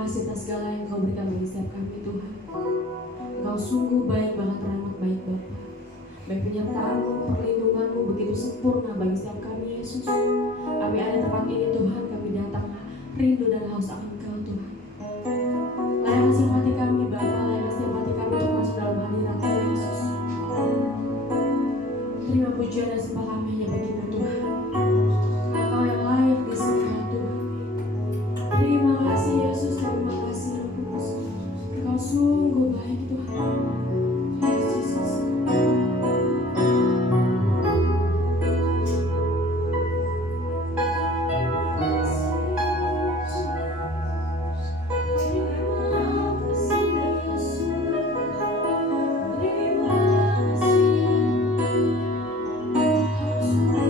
kasih atas segala yang Kau berikan bagi setiap kami Tuhan. Engkau sungguh baik banget, rahmat baik Bapa. Baik penyertaan-Mu, perlindungan-Mu begitu sempurna bagi setiap kami Yesus. Kami ada di tempat ini Tuhan, kami datang rindu dan haus akan Engkau Tuhan. Layakkan simpati kami Bapa, layakkan simpati kami untuk masuk dalam hadirat-Mu Yesus. Terima pujian dan sembah kami hanya bagimu Tuhan. Engkau yang layak disembah Tuhan. Terima kasih Yesus, terima kasih Roh Kudus. Engkau sungguh baik Tuhan. Yes, Jesus. Terima kasih.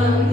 Tuhan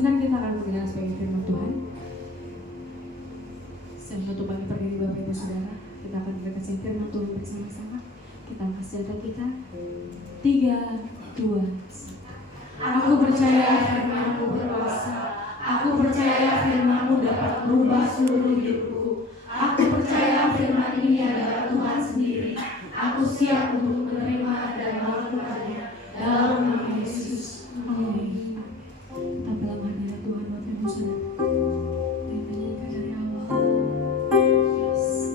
Sebentar kita akan mendengar sebagai firman Tuhan. Satu pagi berdiri Bapak Ibu Saudara, kita akan berkasih firman Tuhan bersama-sama. Kita angkat senjata kita. 3, 2, 1. Aku percaya firman-Mu berkuasa. Aku percaya firman-Mu dapat merubah seluruh hidupku. Aku percaya firman ini adalah Tuhan sendiri. Aku siap untuk menerima dan melakukannya dalam nama Yesus. Amin. Tampillah hadirat Tuhan buat Ibu Saudara. Kita nyanyikan dari awal. Yes.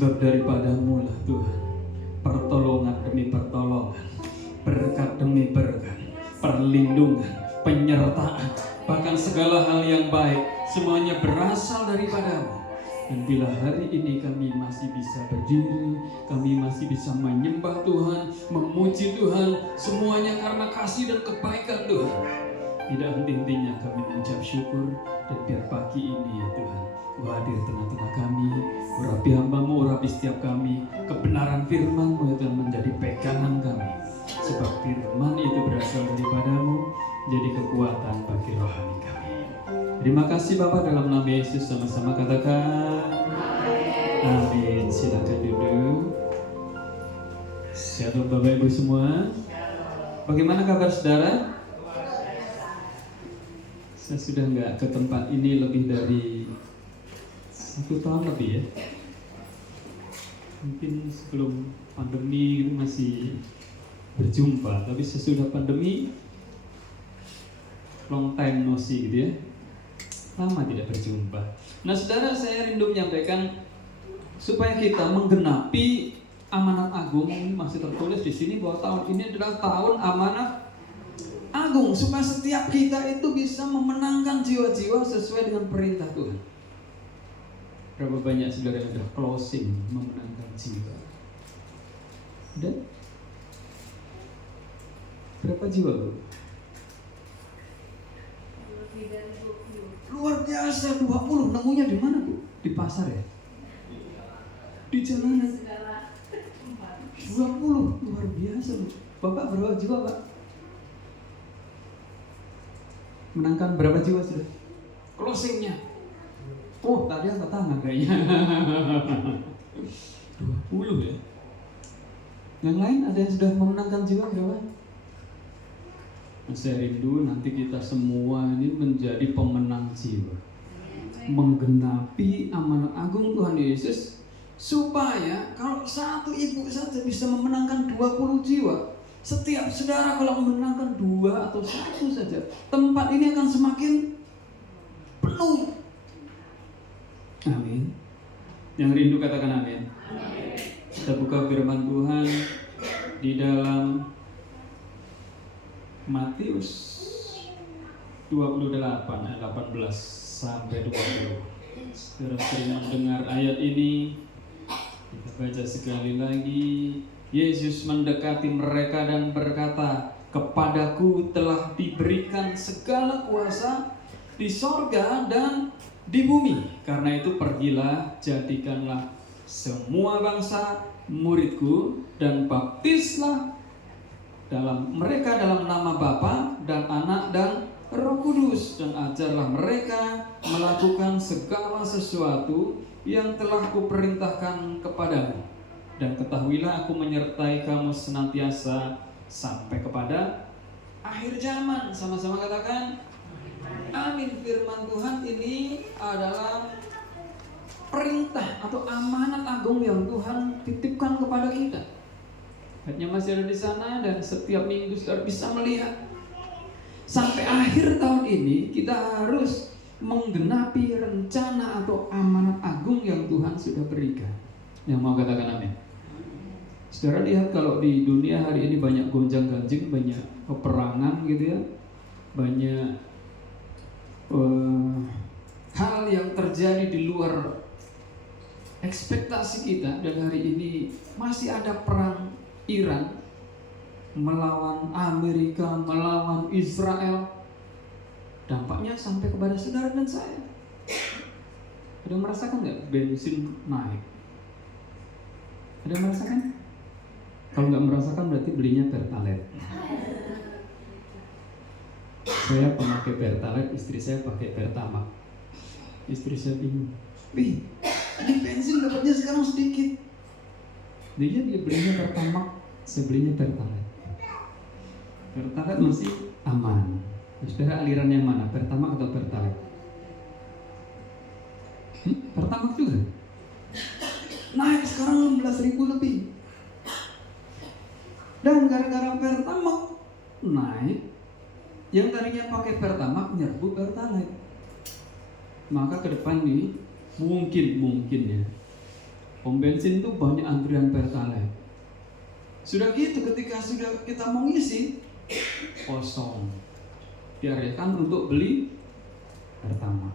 Sebab daripada-Mu lah Tuhan, pertolongan demi pertolongan, berkat demi berkat, perlindungan, penyertaan, bahkan segala hal yang baik, semuanya berasal daripada-Mu. Dan bila hari ini kami masih bisa berdiri, kami masih bisa menyembah Tuhan, memuji Tuhan, semuanya karena kasih dan kebaikan Tuhan. Tidak henti-hentinya kami mengucap syukur. Dan biar pagi ini ya Tuhan, Kau hadir tengah-tengah kami, urapi hamba-Mu, urapi setiap kami, kebenaran firman-Mu ya Tuhan menjadi pegangan kami. Sebab firman itu berasal daripada-Mu, jadi kekuatan bagi rohani kami. Terima kasih Bapak, dalam nama Yesus sama-sama katakan amin. Silakan duduk. Shalom Bapak Ibu semua. Bagaimana kabar saudara? Saya sudah nggak ke tempat ini lebih dari 1 tahun lebih ya. Mungkin sebelum pandemi itu masih berjumpa, tapi sesudah pandemi long time no see gitu ya. Lama tidak berjumpa. Nah saudara, saya rindu menyampaikan supaya kita menggenapi amanat agung. Masih tertulis di sini bahwa tahun ini adalah tahun amanat agung, supaya setiap kita itu bisa memenangkan jiwa-jiwa sesuai dengan perintah Tuhan. Berapa banyak saudara yang sudah closing memenangkan jiwa? Dan berapa jiwa Bu? Luar biasa, 20. Nemunya di mana Bu? Di pasar ya? Di jalanan. 20, luar biasa Bu. Bapak berapa jiwa Pak? Menangkan berapa jiwa sudah? Closingnya. Oh, tadi angkat tangan kayaknya. 20 ya. Yang lain ada yang sudah memenangkan jiwa berapa? Saya rindu nanti kita semua ini menjadi pemenang jiwa, menggenapi amanat agung Tuhan Yesus, supaya kalau satu ibu saja bisa memenangkan 20 jiwa. Setiap saudara kalau memenangkan 2 atau 1 saja, tempat ini akan semakin penuh. Amin. Yang rindu katakan amin. Kita buka firman Tuhan di dalam Matius 28 ayat 18 sampai 20. Saudara sering mendengar ayat ini. Kita baca sekali lagi. Yesus mendekati mereka dan berkata, "Kepadaku telah diberikan segala kuasa di sorga dan di bumi. Karena itu pergilah, jadikanlah semua bangsa muridku dan baptislah mereka dalam nama Bapa dan Anak dan Roh Kudus, dan ajarlah mereka melakukan segala sesuatu yang telah kuperintahkan kepadamu. Dan ketahuilah aku menyertai kamu senantiasa sampai kepada akhir zaman." Sama-sama katakan amin. Firman Tuhan ini adalah perintah atau amanat agung yang Tuhan titipkan kepada kita. Ayatnya masih ada di sana, dan setiap minggu saudara bisa melihat. Sampai akhir tahun ini kita harus menggenapi rencana atau amanat agung yang Tuhan sudah berikan. Yang mau katakan amin? Saudara lihat kalau di dunia hari ini banyak gonjang-ganjing, banyak peperangan gitu ya, banyak hal yang terjadi di luar ekspektasi kita. Dan hari ini masih ada perang Iran melawan Amerika, melawan Israel. Dampaknya sampai kepada saudara dan saya. Ada merasakan nggak bensin naik? Ada merasakan? Kalau nggak merasakan berarti belinya Pertalite. Saya pemakai Pertalite, istri saya pakai Pertamax. Istri saya bingung, "Wih, ini bensin dapatnya sekarang sedikit." Dia belinya Pertamax, saya belinya Pertalite. Pertalite masih aman. Saudara, aliran yang mana? Pertamax atau Pertalite? Pertamax juga naik sekarang 16.000 lebih. Dan gara-gara Pertamax naik, yang tadinya pakai Pertamax nyerbu Pertalite. Maka ke depan nih mungkin ya Pom bensin itu banyak antrian Pertalite. Sudah gitu, ketika sudah kita mau ngisi, kosong. Diarahkan untuk beli Pertamax.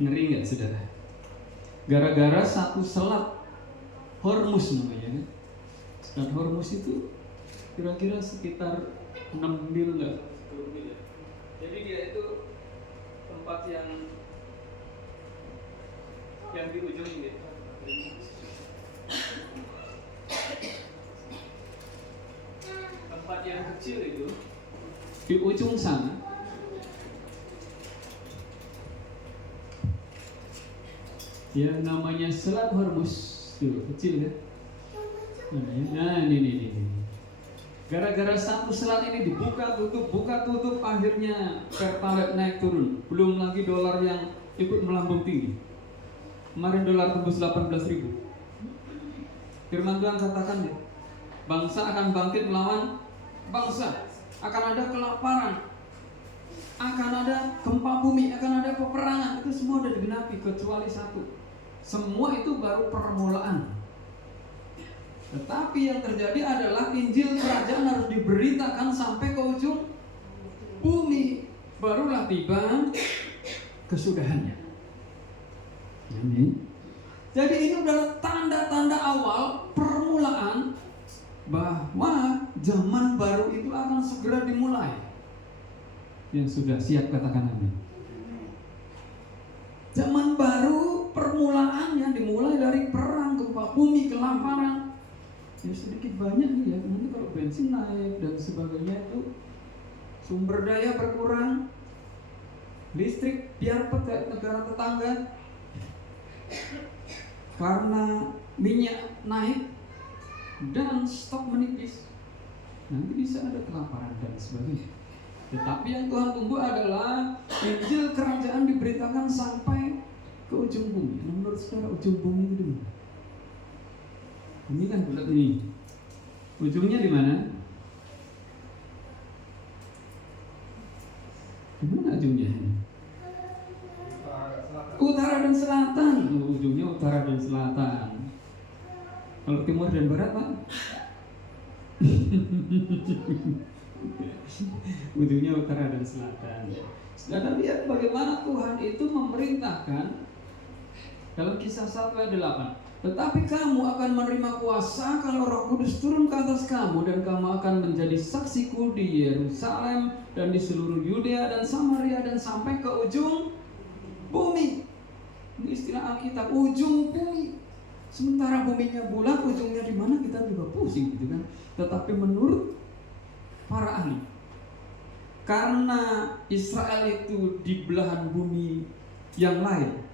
Ngeri nggak saudara? Gara-gara satu selat Hormuz namanya kan? Selat Hormuz itu kira-kira sekitar 6 mil nggak? Jadi dia itu tempat yang di ujung ini. Tempat yang kecil itu di ujung sana. Ya namanya Selat Hormuz tuh kecil kan? Nah ini. Gara-gara satu selat ini dibuka tutup, akhirnya Pertalite naik turun. Belum lagi dolar yang ikut melambung tinggi. Kemarin dolar tembus 18.000. Firman Tuhan katakan ya, bangsa akan bangkit melawan bangsa, akan ada kelaparan, akan ada gempa bumi, akan ada peperangan. Itu semua sudah digenapi kecuali satu. Semua itu baru permulaan. Tetapi yang terjadi adalah Injil kerajaan harus diberitakan sampai ke ujung bumi. Barulah tiba kesudahannya. Amin. Jadi ini adalah tanda-tanda awal permulaan bahwa zaman baru itu akan segera dimulai. Yang sudah siap katakan amin. Zaman baru permulaannya dimulai dari perang, gempa bumi, kelaparan. Ya sedikit banyak nih ya, nanti kalau bensin naik dan sebagainya itu sumber daya berkurang, listrik biar kayak negara tetangga karena minyak naik dan stok menipis, nanti bisa ada kelaparan dan sebagainya. Tetapi yang Tuhan tunggu adalah Injil kerajaan diberitakan sampai ke ujung bumi. Nah, menurut saudara ujung bumi itu di mana? Ini kan bulat nih. Ujungnya di mana? Di mana ujungnya? Utara dan selatan. Ujungnya utara dan selatan. Kalau timur dan barat, Pak? Ujungnya utara dan selatan. Saudara lihat bagaimana Tuhan itu memerintahkan dalam Kisah 1 ayat 8. Tetapi kamu akan menerima kuasa kalau Roh Kudus turun ke atas kamu, dan kamu akan menjadi saksiku di Yerusalem dan di seluruh Yudea dan Samaria dan sampai ke ujung bumi. Ini istilah Alkitab, ujung bumi. Sementara buminya bulat, ujungnya di mana kita juga pusing gitu kan. Tetapi menurut para ahli, karena Israel itu di belahan bumi yang lain,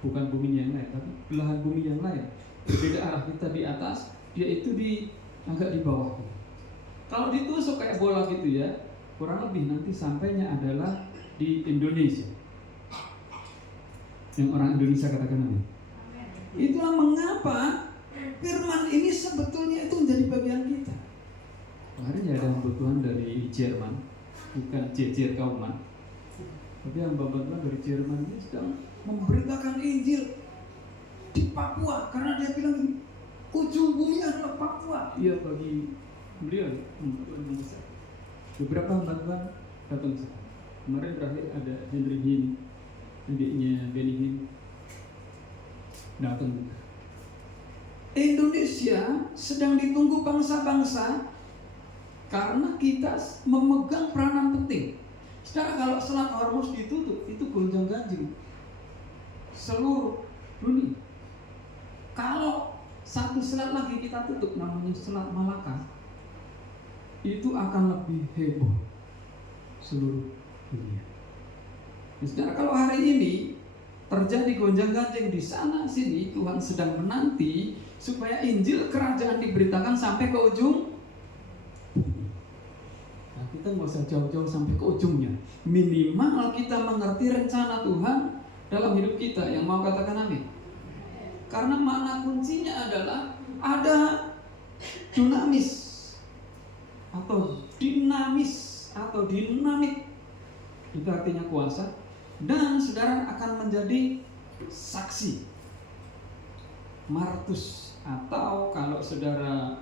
bukan bumi yang lain, tapi belahan bumi yang lain, berbeda arah kita di atas, dia itu agak di bawah. Kalau ditusuk kayak bola gitu ya, kurang lebih nanti sampainya adalah di Indonesia. Yang orang Indonesia katakan amin. Itulah mengapa firman ini sebetulnya itu menjadi bagian kita. Kemarin ya ada hamba Tuhan dari Jerman, bukan jejer kauman, tapi hamba Tuhan dari Jerman ini sedang memberitakan Injil di Papua, karena dia bilang ujung bumi adalah Papua. Iya, bagi beliau Tuhan yang besar. Beberapa hamba Tuhan datang ke sana. Kemarin terakhir ada Henry Hin, adiknya Benny Hin, datang juga. Indonesia sedang ditunggu bangsa-bangsa karena kita memegang peranan penting. Sekarang kalau Selat Hormuz ditutup, itu gonjang-ganjing seluruh dunia. Kalau satu selat lagi kita tutup, namanya Selat Malaka, itu akan lebih heboh seluruh dunia. Sekarang kalau hari ini terjadi gonjang-ganjing di sana sini, Tuhan sedang menanti supaya Injil kerajaan diberitakan sampai ke ujung. Nah, kita nggak usah jauh-jauh sampai ke ujungnya. Minimal kita mengerti rencana Tuhan dalam hidup kita. Yang mau katakan amin? Karena makna kuncinya adalah ada dunamis atau dinamis atau dinamik. Itu artinya kuasa. Dan saudara akan menjadi saksi, martus, atau kalau saudara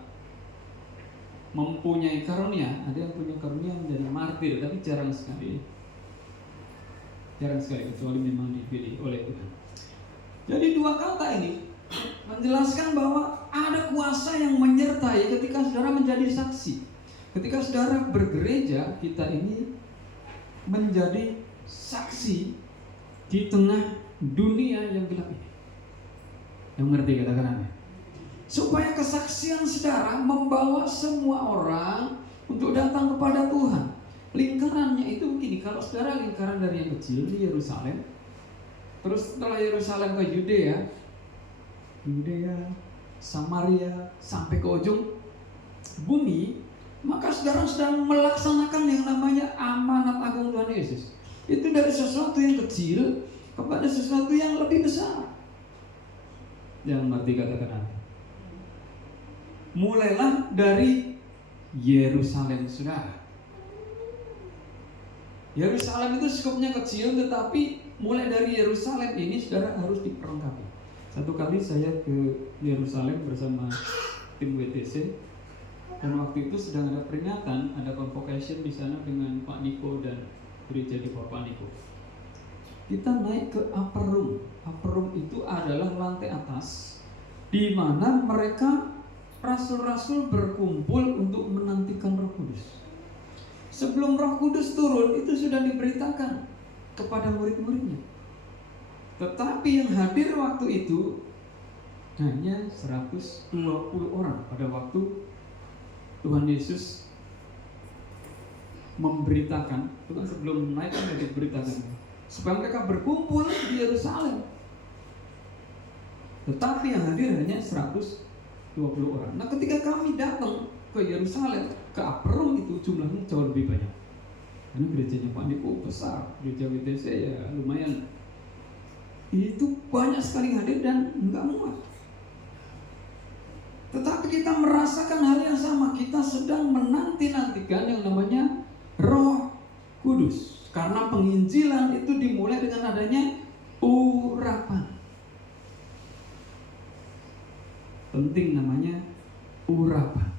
mempunyai karunia, ada yang punya karunia menjadi martir, tapi jarang sekali, kecuali memang dipilih oleh Tuhan. Jadi dua kata ini menjelaskan bahwa ada kuasa yang menyertai ketika saudara menjadi saksi. Ketika saudara bergereja, kita ini menjadi saksi di tengah dunia yang gelap ini. Yang mengerti katakan amin. Supaya kesaksian saudara membawa semua orang untuk datang kepada Tuhan. Lingkarannya itu begini, kalau saudara lingkaran dari yang kecil di Yerusalem, terus setelah Yerusalem ke Yudea, Samaria, sampai ke ujung bumi, maka saudara sedang melaksanakan yang namanya amanat agung Tuhan Yesus. Itu dari sesuatu yang kecil kepada sesuatu yang lebih besar. Yang mengerti katakan amin. Mulailah dari Yerusalem, saudara. Yerusalem itu skopnya kecil, tetapi mulai dari Yerusalem ini saudara harus diperlengkapi. Satu kali saya ke Yerusalem bersama tim WTC, dan waktu itu sedang ada peringatan, ada convocation di sana dengan Pak Niko dan gereja di bawah Pak Niko. Kita naik ke upper room. Upper room itu adalah lantai atas, di mana mereka rasul-rasul berkumpul untuk menantikan Roh Kudus. Sebelum Roh Kudus turun, itu sudah diberitakan kepada murid-muridnya. Tetapi yang hadir waktu itu hanya 120 orang pada waktu Tuhan Yesus memberitakan. Itu kan sebelum naik kan diberitakan supaya mereka berkumpul di Yerusalem. Tetapi yang hadir hanya 120 orang. Nah, ketika kami datang ke Yerusalem, ke upper room itu jumlahnya jauh lebih banyak. Karena gerejanya Pak Niko besar, gereja WTC ya lumayan. Itu banyak sekali hadir dan enggak muat. Tetapi kita merasakan hal yang sama. Kita sedang menanti-nantikan yang namanya Roh Kudus. Karena penginjilan itu dimulai dengan adanya urapan. Penting namanya urapan.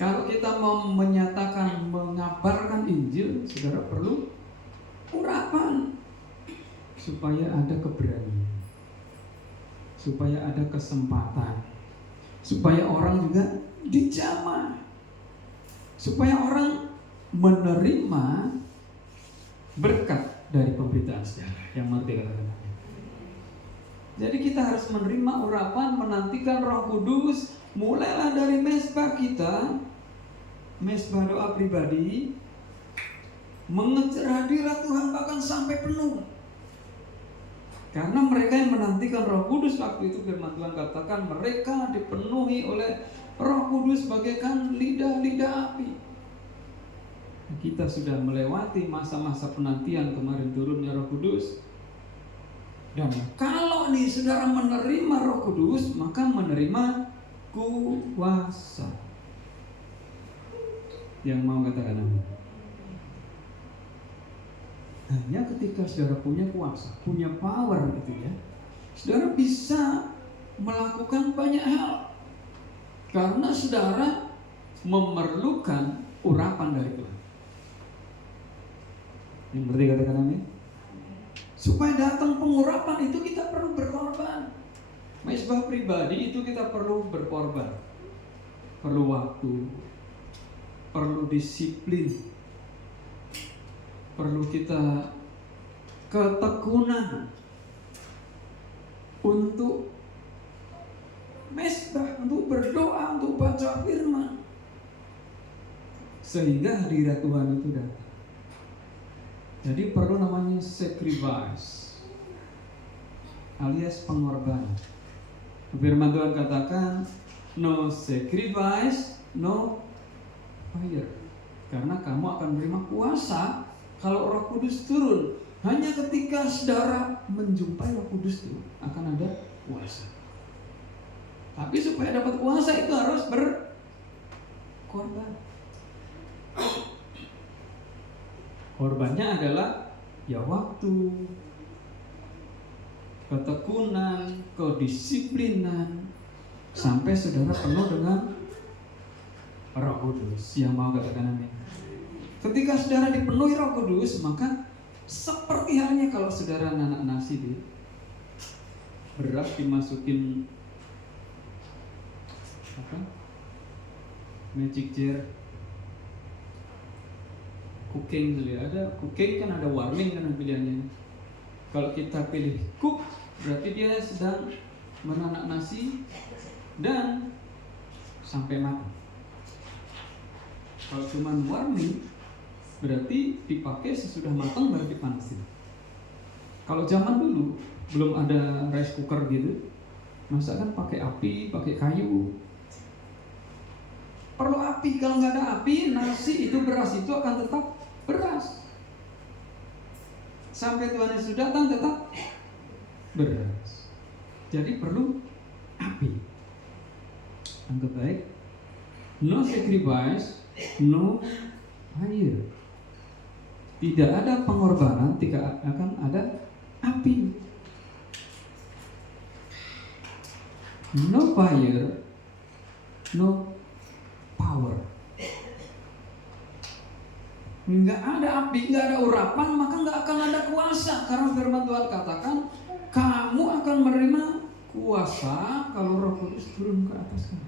Kalau kita mau menyatakan, mengabarkan Injil, saudara perlu urapan. Supaya ada keberanian, supaya ada kesempatan, supaya orang juga dijamah, supaya orang menerima berkat dari pemberitaan saudara. Yang mengerti kata-kata. Jadi kita harus menerima urapan, menantikan Roh Kudus. Mulailah dari mesbah kita, mesbah doa pribadi, mengejar hadirat Tuhan bahkan sampai penuh. Karena mereka yang menantikan Roh Kudus, waktu itu firman Tuhan katakan mereka dipenuhi oleh Roh Kudus bagaikan lidah-lidah api. Kita sudah melewati masa-masa penantian kemarin turunnya Roh Kudus. Dan kalau nih saudara menerima Roh Kudus, maka menerima kuasa. Yang mau katakan amin. Hanya ketika saudara punya kuasa, punya power gitu ya, saudara bisa melakukan banyak hal. Karena saudara memerlukan urapan dari Tuhan. Yang berarti katakan amin. Supaya datang pengurapan itu kita perlu berkorban. Mesbah pribadi itu kita perlu berkorban. Perlu waktu, perlu disiplin, perlu kita ketekunan untuk mesbah, untuk berdoa, untuk baca firman, sehingga hadirat Tuhan itu datang. Jadi perlu namanya sacrifice, alias pengorbanan. Firman Tuhan katakan no sacrifice, no fire. Karena kamu akan menerima kuasa kalau Roh Kudus turun. Hanya ketika saudara menjumpai Roh Kudus itu akan ada kuasa. Tapi supaya dapat kuasa itu harus berkorban. Korbannya adalah ya waktu, ketekunan, kedisiplinan, sampai saudara penuh dengan Roh Kudus. Yang mau katakan amin. Ketika saudara dipenuhi Roh Kudus, maka seperti halnya kalau saudara nanak nasi di beras dimasukin magic jar cooking dulu ya. Ada cooking kan ada warming kan pilihannya. Kalau kita pilih cook berarti dia sedang menanak nasi dan sampai matang. Kalau cuma warming berarti dipakai sesudah matang baru dipanasin. Kalau zaman dulu belum ada rice cooker gitu, masak kan pakai api, pakai kayu. Perlu api, kalau nggak ada api, nasi itu, beras itu akan tetap beras. Sampai Tuhan Yesus datang tetap beras. Jadi perlu api. Anggap baik. No sacrifice, no fire. Tidak ada pengorbanan, tidak akan ada api. No fire, no power. Nggak ada api, nggak ada urapan, maka nggak akan ada kuasa. Karena firman Tuhan katakan, kamu akan menerima kuasa kalau Roh Kudus turun ke atas kamu.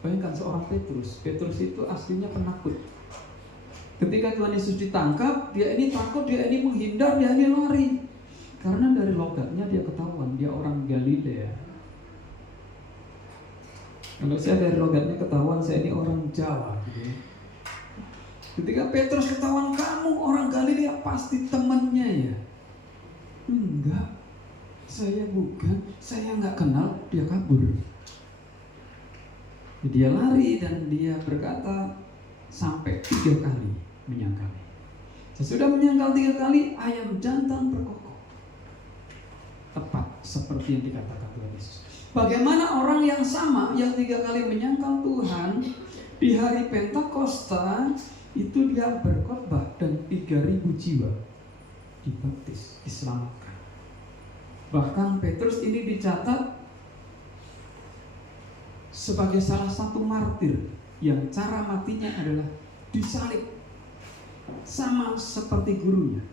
Bayangkan seorang Petrus. Petrus itu aslinya penakut. Ketika Tuhan Yesus ditangkap, dia ini takut, dia ini menghindar, dia ini lari. Karena dari logatnya dia ketahuan, dia orang Galilea. Kalau saya dari logatnya ketahuan, saya ini orang Jawa gitu. Ketika Petrus ketahuan, kamu orang Galilea, pasti temannya ya. Enggak, saya bukan, saya nggak kenal, dia kabur. Dia lari dan dia berkata sampai 3 kali menyangkali. Sesudah menyangkal 3 kali, ayam jantan berkokok. Tepat seperti yang dikatakan Tuhan Yesus. Bagaimana orang yang sama yang 3 kali menyangkal Tuhan di hari Pentakosta itu dia berkhotbah dan 3.000 jiwa dibaptis, diselamatkan. Bahkan Petrus ini dicatat sebagai salah satu martir yang cara matinya adalah disalib, sama seperti gurunya.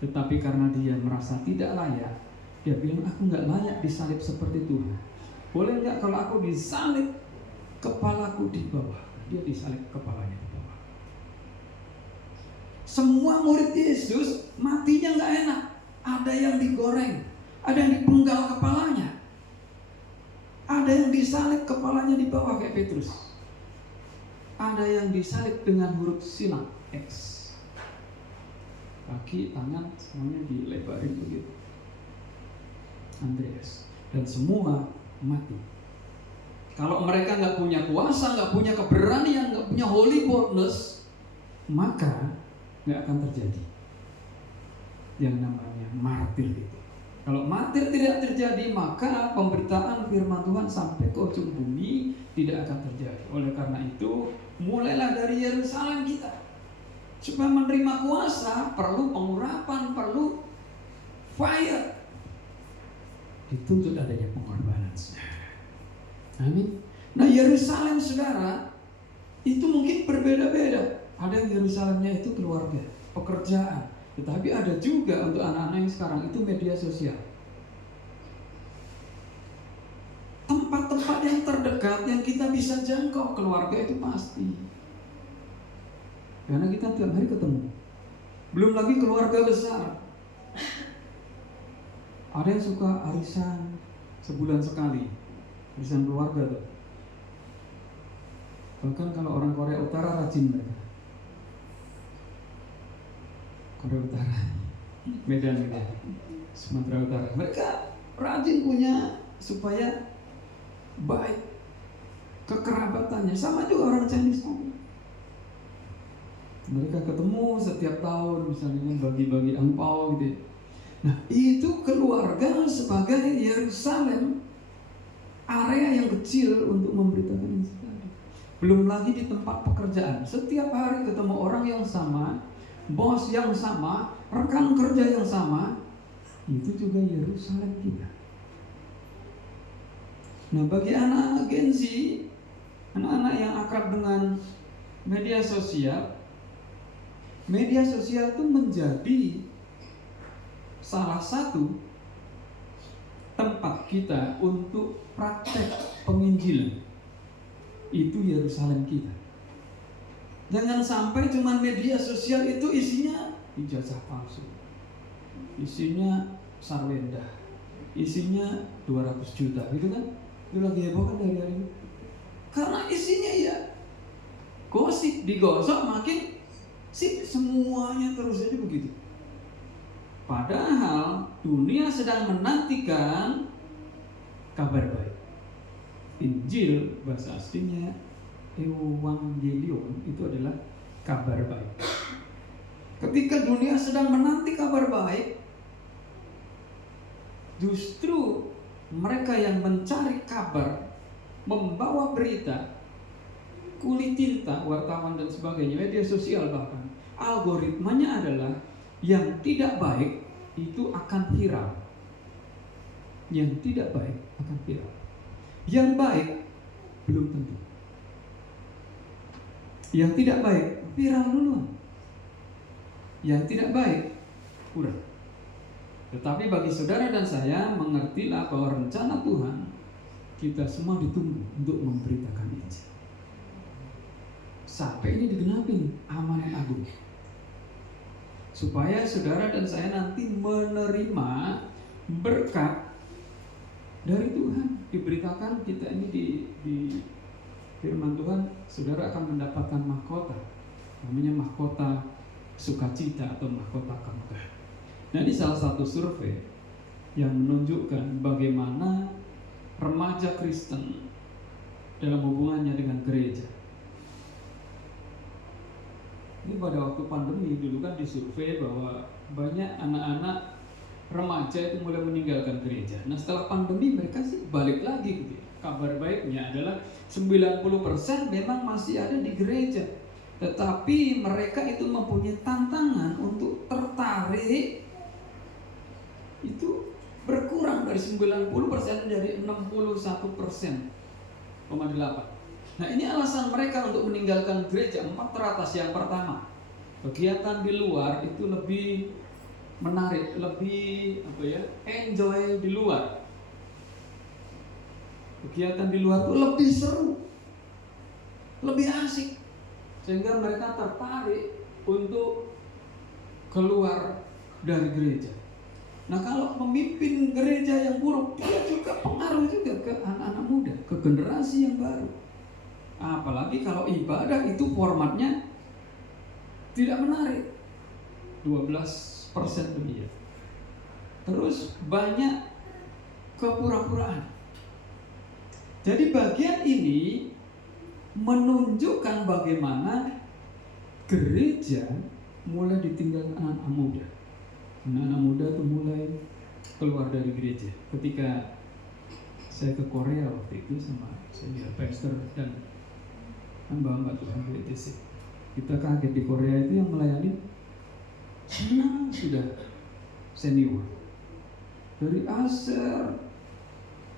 Tetapi karena dia merasa tidak layak, dia bilang, aku nggak layak disalib seperti Tuhan. Boleh nggak kalau aku disalib kepalaku di bawah? Dia disalib kepalanya di bawah. Semua murid Yesus matinya nggak enak. Ada yang digoreng, ada yang dipenggal kepalanya, ada yang disalib kepalanya di bawah kayak Petrus. Ada yang disalib dengan huruf silang X. Kaki, tangan, semuanya dilebarin begitu. Andreas. Dan semua mati. Kalau mereka nggak punya kuasa, nggak punya keberanian, nggak punya holy boldness, maka nggak akan terjadi yang namanya martir itu. Kalau martir tidak terjadi, maka pemberitaan firman Tuhan sampai ke ujung bumi tidak akan terjadi. Oleh karena itu, mulailah dari Yerusalem kita. Supaya menerima kuasa, perlu pengurapan, perlu fire. Dituntut adanya pengorbanan. Amin. Nah, Yerusalem saudara, itu mungkin berbeda-beda. Ada yang Yerusalemnya itu keluarga, pekerjaan. Tetapi ada juga untuk anak-anak yang sekarang itu media sosial. Tempat-tempat yang terdekat yang kita bisa jangkau, keluarga itu pasti. Karena kita tiap hari ketemu. Belum lagi keluarga besar. Ada yang suka arisan sebulan sekali, arisan keluarga tuh. Bahkan kalau orang Korea Utara rajin mereka. Korea Utara, Medan, Sumatera Utara, mereka rajin punya supaya baik kekerabatannya. Sama juga orang Chinese. Mereka ketemu setiap tahun, misalnya bagi-bagi angpau gitu. Nah, itu keluarga sebagai Yerusalem, area yang kecil untuk memberitakan Injil. Belum lagi di tempat pekerjaan, setiap hari ketemu orang yang sama, bos yang sama, rekan kerja yang sama. Itu juga Yerusalem kita. Nah, bagi anak-anak Gen Z, anak-anak yang akrab dengan media sosial itu menjadi salah satu tempat kita untuk praktek penginjilan. Itu Yerusalem kita. Jangan sampai cuma media sosial itu isinya ijazah palsu, isinya sarwenda, isinya 200 juta, gitu kan? Itu lagi heboh kan hari-hari ini. Karena isinya ya gosip, digosok makin sip, semuanya terus aja begitu. Padahal dunia sedang menantikan kabar baik. Injil bahasa aslinya Evangelion, itu adalah kabar baik. Ketika dunia sedang menanti kabar baik, justru mereka yang mencari kabar, membawa berita, kulit tinta, wartawan dan sebagainya, media sosial bahkan, algoritmanya adalah yang tidak baik itu akan viral. Yang tidak baik akan viral. Yang baik belum tentu. Yang tidak baik viral duluan. Yang tidak baik kurang. Tetapi bagi saudara dan saya, mengertilah bahwa rencana Tuhan kita semua ditunggu untuk memberitakan Injil. Sampai ini digenapi amanat agung. Supaya saudara dan saya nanti menerima berkat dari Tuhan. Diberitakan kita ini di firman Tuhan, saudara akan mendapatkan mahkota. Namanya mahkota sukacita atau mahkota kemudahan. Nah, ini salah satu survei yang menunjukkan bagaimana remaja Kristen dalam hubungannya dengan gereja. Ini pada waktu pandemi dulu kan disurvei bahwa banyak anak-anak remaja itu mulai meninggalkan gereja. Nah, setelah pandemi mereka sih balik lagi gitu ya. Kabar baiknya adalah 90% memang masih ada di gereja. Tetapi mereka itu mempunyai tantangan untuk tertarik itu berkurang dari 90% menjadi 61,8%. Nah, ini alasan mereka untuk meninggalkan gereja. 4 teratas. Yang pertama, kegiatan di luar itu lebih menarik, lebih enjoy di luar. Kegiatan di luar itu lebih seru, lebih asik, sehingga mereka tertarik untuk keluar dari gereja. Nah, kalau pemimpin gereja yang buruk, dia juga pengaruh juga ke anak-anak muda, ke generasi yang baru. Apalagi kalau ibadah itu formatnya tidak menarik, 12% lebih ya. Terus banyak kepura-puraan. Jadi bagian ini menunjukkan bagaimana gereja mulai ditinggalkan anak-anak muda. Anak-anak muda itu mulai keluar dari gereja. Ketika saya ke Korea waktu itu sama saya pastor dan hamba-hamba Tuhan BTC, kita kaget di Korea itu yang melayani sudah senior, dari usher,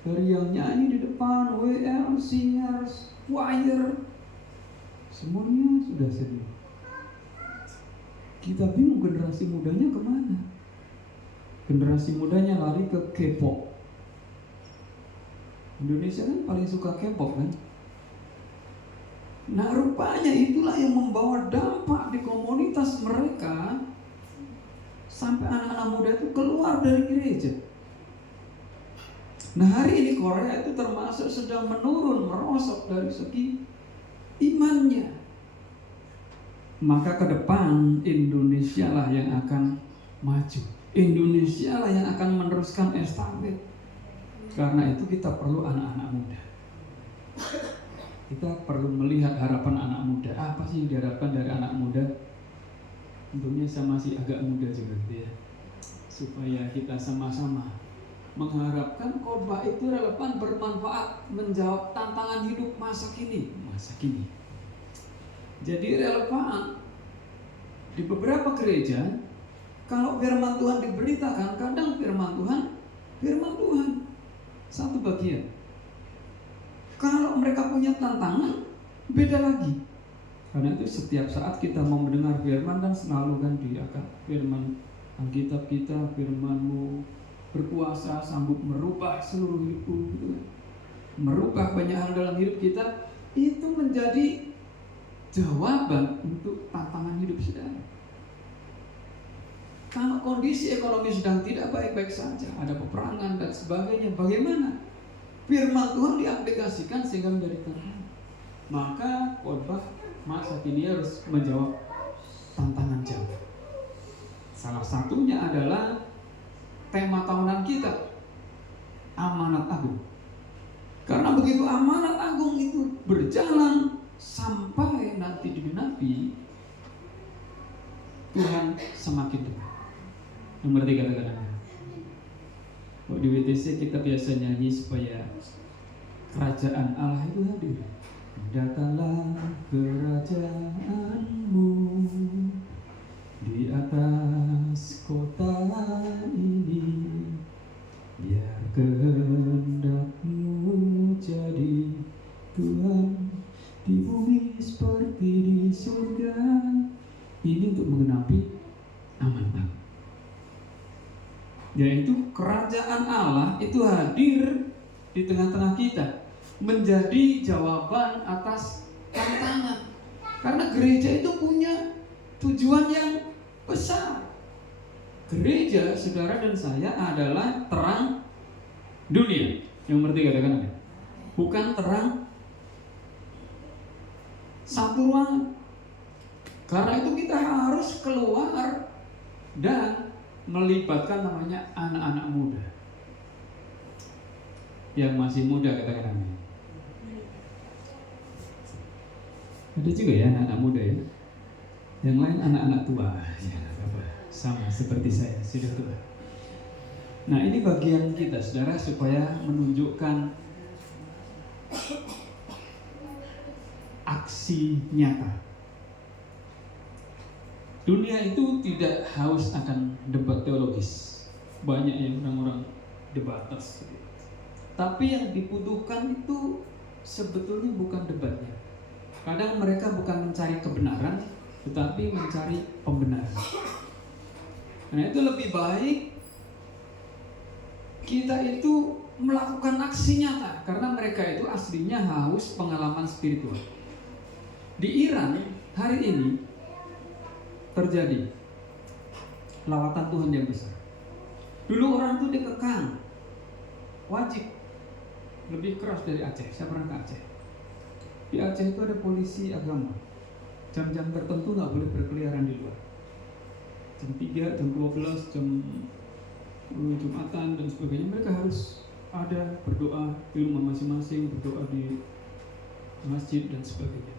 dari yang nyanyi di depan, WL, singers, choir, semuanya sudah senior. Kita bingung generasi mudanya kemana? Generasi mudanya lari ke K-pop. Indonesia kan paling suka K-pop kan? Nah, rupanya itulah yang membawa dampak di komunitas mereka sampai anak-anak muda itu keluar dari gereja. Nah, hari ini Korea itu termasuk sedang menurun, merosot dari segi imannya. Maka ke depan Indonesia lah yang akan maju. Indonesia lah yang akan meneruskan estafet. Karena itu kita perlu anak-anak muda. Kita perlu melihat harapan anak muda. Apa sih yang diharapkan dari anak muda? Tentunya saya masih agak muda juga gitu ya. Supaya kita sama-sama mengharapkan khotbah itu relevan, bermanfaat, menjawab tantangan hidup masa kini. Jadi relevan. Di beberapa gereja, kalau firman Tuhan diberitakan, kadang firman Tuhan satu bagian. Kalau mereka punya tantangan, beda lagi. Karena itu setiap saat kita mau mendengar firman kan selalu kan akan firman Alkitab kita, firman-Mu berkuasa, sanggup merubah seluruh hidupku, gitu kan. Merubah banyak hal dalam hidup kita, itu menjadi jawaban untuk tantangan hidup saudara. Kalau kondisi ekonomi sedang tidak baik-baik saja, ada peperangan dan sebagainya, bagaimana? Firman Tuhan diaplikasikan sehingga menjadi terang. Maka khotbah masa kini harus menjawab tantangan zaman. Salah satunya adalah tema tahunan kita, amanat agung. Karena begitu amanat agung itu berjalan sampai nanti digenapi, Tuhan semakin dekat. Yang berarti kata-kata. Kalau di WTC kita biasa nyanyi supaya kerajaan Allah itu hadir. Datanglah kerajaanmu di atas kota ini, biar kehendak-Mu jadi Tuhan di bumi seperti di surga. Ini untuk menggenapi amanat, yaitu kerajaan Allah itu hadir di tengah-tengah kita, menjadi jawaban atas tantangan. Karena gereja itu punya tujuan yang besar. Gereja, saudara dan saya, adalah terang dunia. Yang ngerti katakan apa? Bukan terang satu ruangan. Karena itu kita harus keluar dan melibatkan namanya anak-anak muda. Yang masih muda katakan amin. Ada juga ya anak-anak muda ya. Yang lain anak-anak tua ya, sama seperti saya, sudah tua. Nah, ini bagian kita saudara supaya menunjukkan aksi nyata. Dunia itu tidak haus akan debat teologis. Banyak yang orang-orang debaters. Tapi yang dibutuhkan itu sebetulnya bukan debatnya. Kadang mereka bukan mencari kebenaran, tetapi mencari pembenaran. Nah, itu lebih baik kita itu melakukan aksi nyata, karena mereka itu aslinya haus pengalaman spiritual. Di Iran hari ini terjadi lawatan Tuhan yang besar. Dulu orang itu dikekang, wajib lebih keras dari Aceh. Saya pernah ke Aceh. Di Aceh itu ada polisi agama. Jam-jam tertentu nggak boleh berkeliaran di luar. Jam 3, jam 12, jam Jumatan dan sebagainya. Mereka harus ada berdoa di rumah masing-masing, berdoa di masjid dan sebagainya.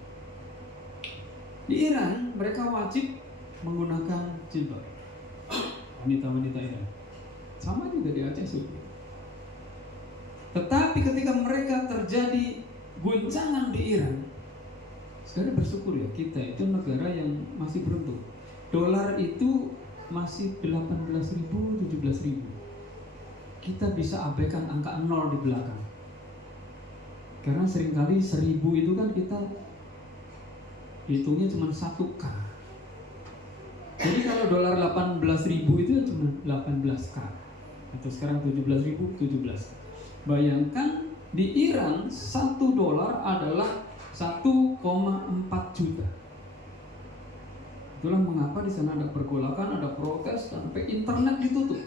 Di Iran mereka wajib menggunakan jilbab, wanita-wanita Iran. Sama juga di Aceh juga. Tetapi ketika mereka terjadi guncangan di Iran, saudara bersyukur ya, kita itu negara yang masih beruntung. Dolar itu masih 18.000, 17.000. Kita bisa abaikan angka 0 di belakang. Karena seringkali 1.000 itu kan kita hitungnya cuma 1K. Jadi kalau dolar 18.000 itu cuma 18K. Atau sekarang 17.000, 17K. Bayangkan di Iran 1 dolar adalah 1,4 juta. Itulah mengapa di sana ada pergolakan, ada protes, sampai internet ditutup.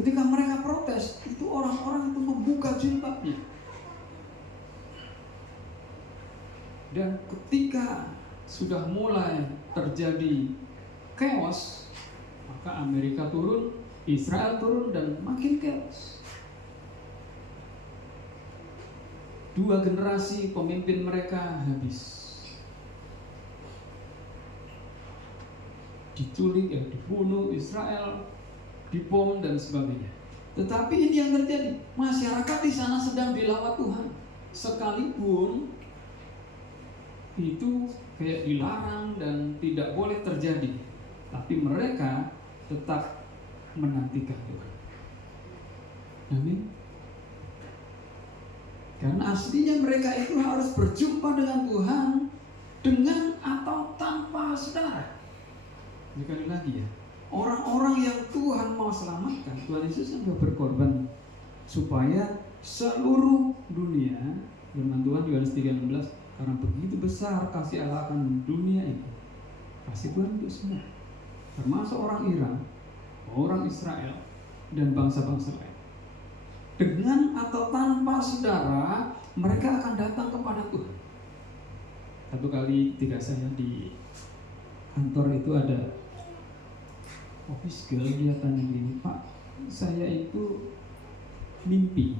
Ketika mereka protes, itu orang-orang itu membuka jilbabnya. Dan ketika sudah mulai terjadi chaos, maka Amerika turun, Israel turun, dan makin chaos. 2 generasi pemimpin mereka habis. Diculik, dibunuh, Israel dibom dan sebagainya. Tetapi ini yang terjadi, masyarakat di sana sedang dilawat Tuhan, sekalipun itu kayak dilarang dan tidak boleh terjadi, tapi mereka tetap menantikan Tuhan. Amin. Karena aslinya mereka itu harus berjumpa dengan Tuhan dengan atau tanpa saudara. Sekali lagi ya, Orang-orang yang Tuhan mau selamatkan, Tuhan Yesus sudah berkorban supaya seluruh dunia, firman Tuhan Yohanes 3:16, karena begitu besar kasih Allah akan dunia itu, kasih Tuhan untuk semua, termasuk orang Iran, orang Israel, dan bangsa-bangsa lain. Dengan atau tanpa saudara, mereka akan datang kepada Tuhan. satu kali ketika saya di Kantor itu ada office girl, dia tanya gini, Pak, saya itu mimpi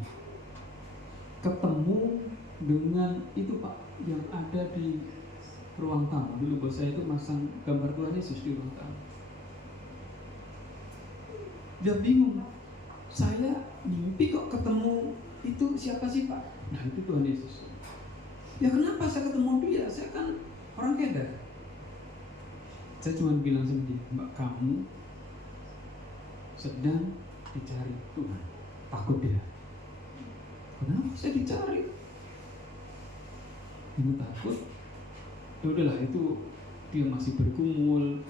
ketemu dengan itu Pak yang ada di ruang tamu. Dulu bos saya itu masang gambar Tuhan Yesus di ruang tamu. Dia bingung, saya mimpi kok ketemu itu siapa sih Pak? Nah itu Tuhan Yesus. Ya kenapa saya ketemu dia? Saya kan orang Kedar. Saya cuma bilang sama dia, Mbak, kamu sedang dicari Tuhan. Takut dia. Kenapa saya dicari? Kamu takut? Ya udahlah, itu dia masih bergumul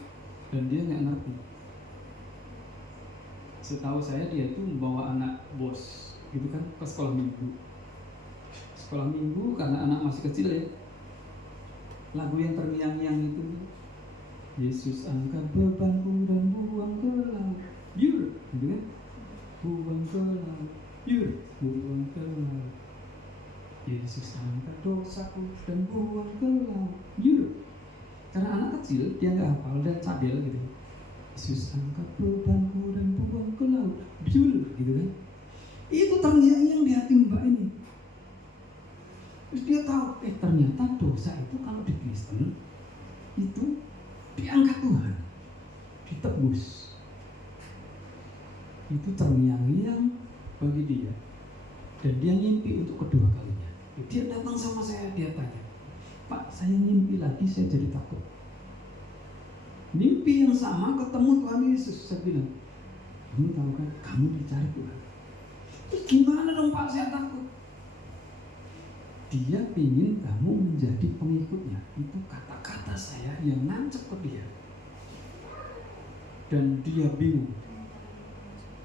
dan dia nggak ngerti. Setahu saya dia itu membawa anak bos gitu kan ke sekolah minggu. Sekolah minggu karena anak masih kecil ya. Lagu yang terngiang-ngiang itu, Yesus angkat bebanku dan buang ke laut, yur, gitu kan? Buang ke laut, yur, buang ke laut. Yesus angkat dosaku dan buang ke laut, yur. Karena anak kecil dia nggak hafal dan cadel gitu. Yesus angkat bebanku dan buang ke laut, yur, gitu kan? Itu terngiang-ngiang di hati Mbak ini. Terus dia tahu, ternyata dosa itu kalau di Kristen itu diangkat Tuhan, ditebus. Itu terngiang-ngiang bagi dia. Dan dia ngimpi untuk kedua kalinya. Dia datang sama saya, dia tanya, Pak, saya ngimpi lagi, saya jadi takut. Mimpi yang sama ketemu Tuhan Yesus. Saya bilang, kamu tahu kan, kamu dicari Tuhan. Terus gimana dong Pak, saya takut. Dia ingin kamu menjadi pengikutnya. Itu kata-kata saya yang nancep ke dia. Dan dia bingung,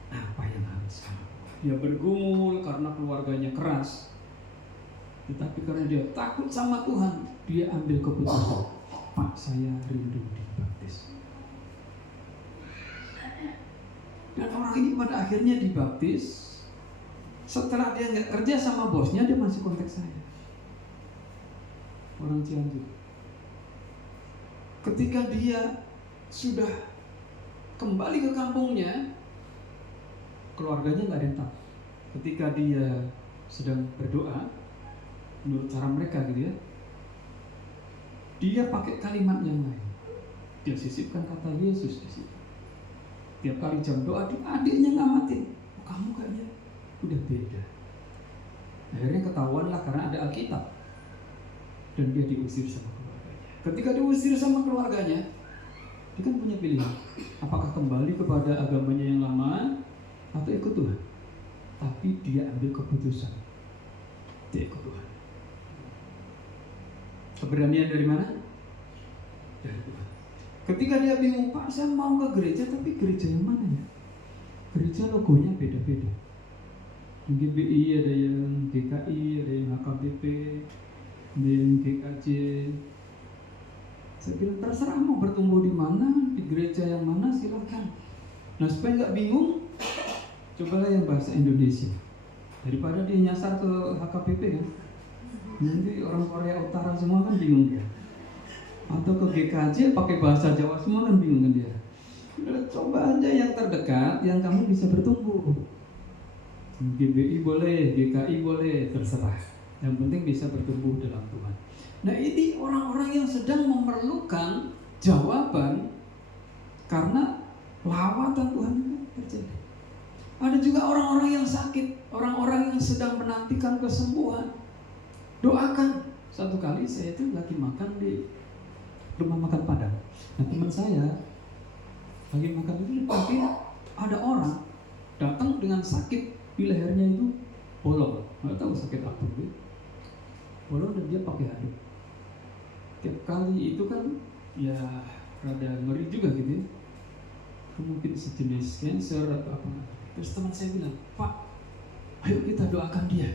apa yang harus kamu. Dia bergumul karena keluarganya keras. Tetapi karena dia takut sama Tuhan, dia ambil keputusan, Pak, saya rindu dibaptis. Dan orang ini pada akhirnya dibaptis. Setelah dia nggak kerja sama bosnya, dia masih kontak saya. Orang Cianjur. Ketika dia sudah kembali ke kampungnya, keluarganya nggak ada yang tahu. Ketika dia sedang berdoa, menurut cara mereka gitu ya, dia pakai kalimat yang lain. Dia sisipkan kata Yesus di situ. Tiap kali jam doa, adiknya ngamatin. Oh, kamu kayaknya udah beda. Akhirnya ketahuan lah karena ada Alkitab. Dan dia diusir sama keluarganya. Ketika diusir sama keluarganya, dia kan punya pilihan. Apakah kembali kepada agamanya yang lama atau ikut Tuhan? Tapi dia ambil keputusan, dia ikut Tuhan. Keberanian dari mana? Dari Tuhan. Ketika dia bingung, Pak, saya mau ke gereja, tapi gereja yang mana ya? Gereja logonya beda-beda. Yang GBI, ada yang GKI, ada yang HKBP, ada yang GKJ. Saya bilang, terserah mau bertumbuh di mana, di gereja yang mana, silakan. Nah, supaya nggak bingung, cobalah yang bahasa Indonesia. Daripada dia nyasar ke HKBP kan, nanti orang Korea Utara semua kan bingung dia. Atau ke GKJ pakai bahasa Jawa semua kan bingung kan dia. Udah, coba aja yang terdekat, yang kamu bisa bertumbuh. GBI boleh, GKI boleh, terserah. Yang penting bisa bertumbuh dalam Tuhan. Nah, ini orang-orang yang sedang memerlukan jawaban karena lawatan Tuhan itu terjadi. Ada juga orang-orang yang sakit, orang-orang yang sedang menantikan kesembuhan. Doakan. Satu kali saya itu lagi makan di rumah makan Padang. Nah, teman saya lagi makan itu di pagi, ada orang datang dengan sakit di lehernya itu bolong, nggak tahu sakit apa gitu. Bolong dan dia pakai handuk. Tiap kali itu kan ya rada ngeri juga gitu ya. Mungkin sejenis cancer atau apa. Terus teman saya bilang, Pak, ayo kita doakan dia.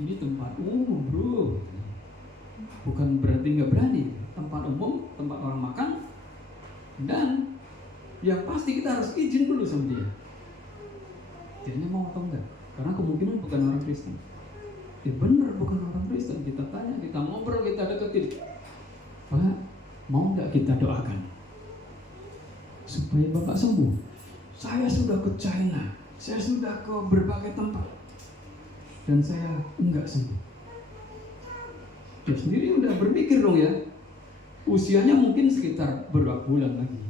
Ini tempat umum bro, bukan berarti nggak berani. Tempat umum, tempat orang makan, dan yang pasti kita harus izin dulu sama dia. Dia mau atau enggak? Karena kemungkinan bukan orang Kristen. Ya benar bukan orang Kristen. Kita tanya, kita ngobrol, kita deketin. Pak, mau nggak kita doakan supaya Bapak sembuh? Saya sudah ke China, saya sudah ke berbagai tempat, dan saya enggak sembuh. Dia sendiri udah berpikir dong ya, usianya mungkin sekitar berapa bulan lagi.